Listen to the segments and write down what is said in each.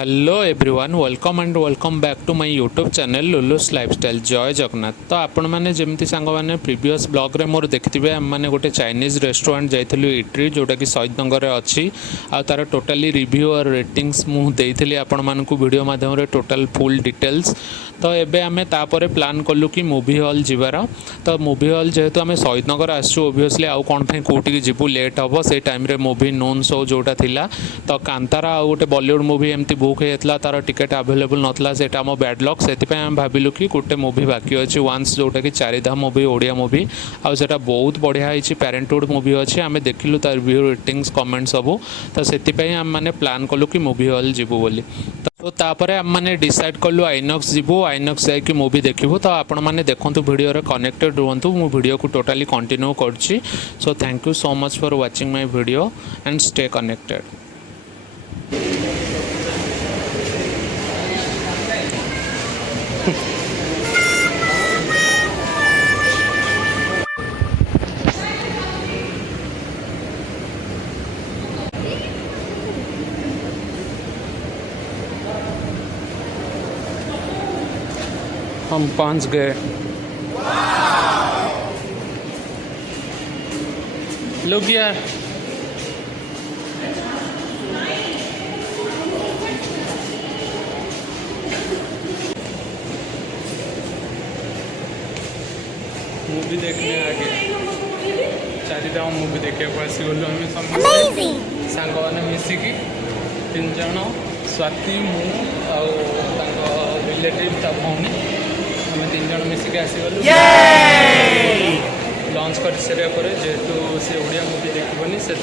Hello everyone welcome and welcome back to my YouTube channel Lulu's Lifestyle जय जगन्नाथ। तो आपण मैंने जमती सांग मैंने प्रीवियस ब्लॉग रे मोर देखिथे आम मैंने गोटे चाइनीज रेस्टोरेंट जाइलु इट्री जोटा कि शहीद नगर में अच्छी आ तार टोटाली रिव्यू और रेटिंग्स मुझे आपण मानक वीडियो माध्यम रे टोटाल फुल डिटेल्स। तो एबे आमे तापरे प्लान कलु कि मूवी हॉल जीवार। तो मूवी हॉल जेहेतु आम शहीद नगर आसू ओबियसली आउ कौन कौटिक जीवु लेट हम से टाइम रे मूवी नोन शो जोटा थिला। तो कांतारा आ गोटे बॉलीवुड मूवी एमती बुक होता तार टिकेट आवेलेबल नाला से आम बैड लक से भाविलु कि गोटे मूवी बाकी अच्छी वंस जोटा कि चारिधाम मूवी ओडिया मूवी आटा बहुत बढ़िया होती पेरेंटहुड मूवी अच्छी आम देखिलु तार रिव्यू रेटिंग्स कमेंट सबू। तो से आम मैंने प्लान कलु कि मूवी हॉल जीवु बोली। तो तापर आम मैंने डिसाइड कलु आइनक्स जीवु आइनक्स जाकि मूवी देखिबु। तो आपण मैंने देखु वीडियो रे कनेक्टेड रुहतु मु वीडियो को टोटाली कंटिन्यू करछि। सो thank you so much for watching my video and stay connected. हम पहुंच गए। लोग यार मूवी देखने आ गए। चारिधाम मूवी देखा आसगलु आम समझे सांग मैंने मिसिकी 3 जन स्वाति मु रिलेटिव ता भौणी आम 3 जन मिसिकी आसगलु लंच कर सारा पर जेहेतु से ओडिया मूवी देखबनी से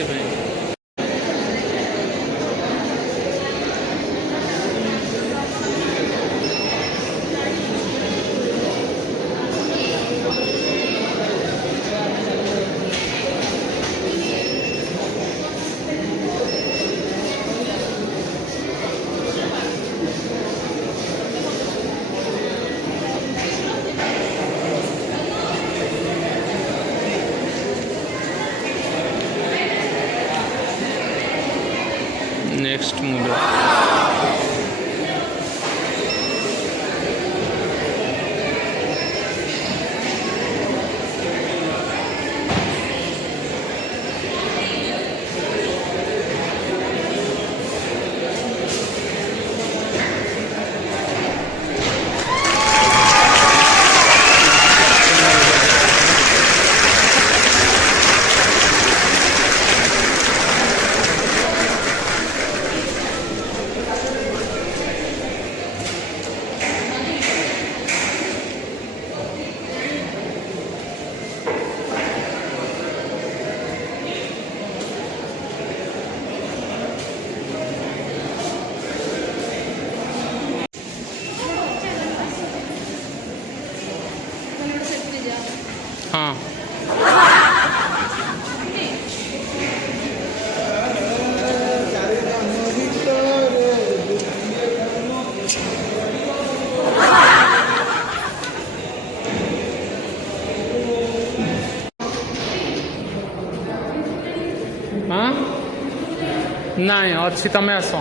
नेक्स्ट मूवी हाँ हाँ नहीं अच्छी तमें आस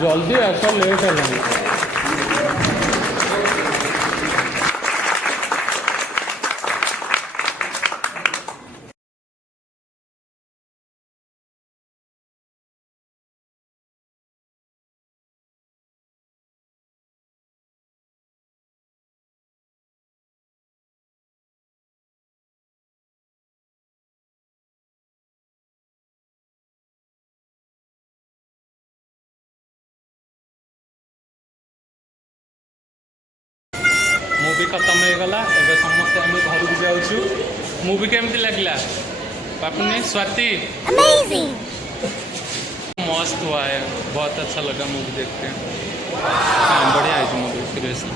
जल्दी आस लेट है। मूवी खत्म हो गला एबे समस्त हम घर को जाऊँ। मूवी केमती लगला पापुनी स्वाति? अमेजिंग मस्त हुआ है, बहुत अच्छा लगा मूवी देख के। हाँ बढ़िया है मूवी सीरियसली।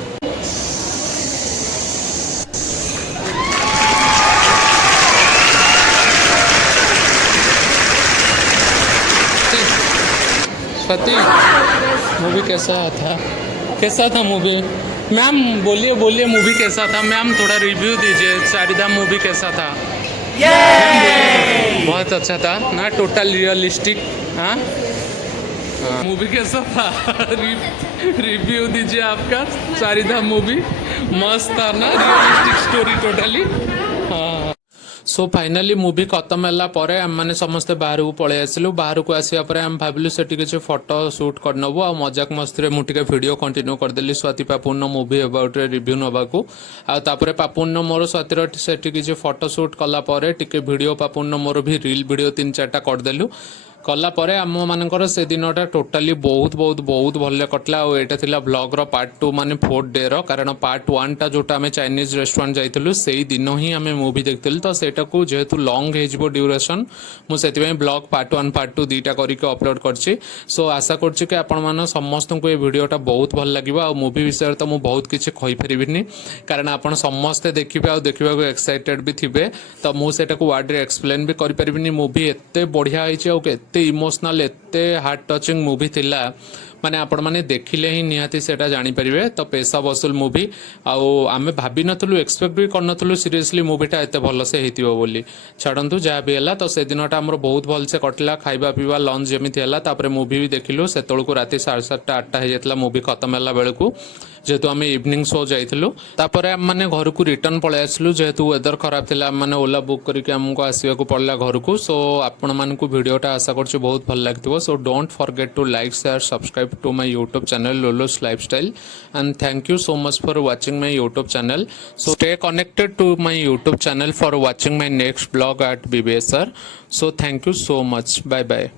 स्वाति मूवी कैसा था मूवी? मैम बोलिए मूवी कैसा था मैम? थोड़ा रिव्यू दीजिए चारिधाम मूवी कैसा था? बहुत अच्छा था ना, टोटल रियलिस्टिक। हाँ मूवी कैसा था? रिव्यू दीजिए आपका। चारिधाम मूवी मस्त था ना, रियलिस्टिक स्टोरी टोटली। हाँ, सो फाइनाली मुवी खत्म होला परे आम मैंने समस्ते बाहर को पलि आसिलु। बाहर को आसिया परे आम भाविलु सेठी किछि फोटो शूट करनबु आ मजाक मस्ती रे मु टिके वीडियो कंटिन्यू करदेली स्वाति पापून मूवी अबाउट रे रिव्यू नबाकू। आ तापरे पापून मोर स्वातिर सेठी किछि फोटो शूट कला परे टिके वीडियो पापून मोर भी रील वीडियो 3-4टा करदेलु। कला परे आम मानकर से दिनटा टोटाली बहुत बहुत बहुत भले कटला। और एटा थिला ब्लॉग रो पार्ट 2 माने 4th डे रो, कारण पार्ट 1 टा जोटा आमे चाइनीज रेस्टोरेंट जाइतलु सेही दिन ही आमे मूवी देखतिलु। तो सेटा को जेहेतु लॉन्ग हेजबो ड्यूरेशन मु सेति में ब्लॉग पार्ट 1 पार्ट 2 दीटा करिके अपलोड करछि। सो आशा करछि कि आपण मान समस्त को ए वीडियोटा बहुत भल लागिबो। आ मूवी विषय तो मु बहुत किछि खई परिबिनी, कारण आपण समस्त देखिबे आ देखिबा को एक्साइटेड भी थिबे। तो मु सेटा को वर्ड रे एक्सप्लेन भी करि परिबिनी। मूवी एत्ते बढ़िया आइछि आ एत्ते इमोशनल एत्ते हार्ट टचिंग मूवी थिला, माने आपण माने देखिले ही निहाती सेटा जानी परिबे। तो पैसा वसूल मूवी आउ आमे भाबी नथलु, एक्सपेक्ट भी कर नथलु सीरियसली मूवीटा एते भल से हेतिबो बोली। छाडंतु जहा भी हला, तो से दिनटा हमर बहुत भल से कटला। खाइबा पीवा लंच जेमिति हला, तापरे मूवी भी देखिलु। सेतळु को राती 7:30 8टा हे जेतला मूवी खत्म हला बेलकू, जेहेतु आम इवनिंग शो जाइलु। तापरे आम मैंने घर को रिटर्न पळै आसलु, जेहेतु वेदर खराब थिला। आम मैंने ओला बुक करके आमको आसवा को पड़ला घर को। सो आपण मानकु वीडियोटा आशा करछु बहुत भल लागथिबो। So don't forget to like share subscribe to my YouTube channel Lulu's Lifestyle and thank you so much for watching my YouTube channel. So stay connected to my YouTube channel for watching my next blog at BBSR। So thank you so much, bye bye.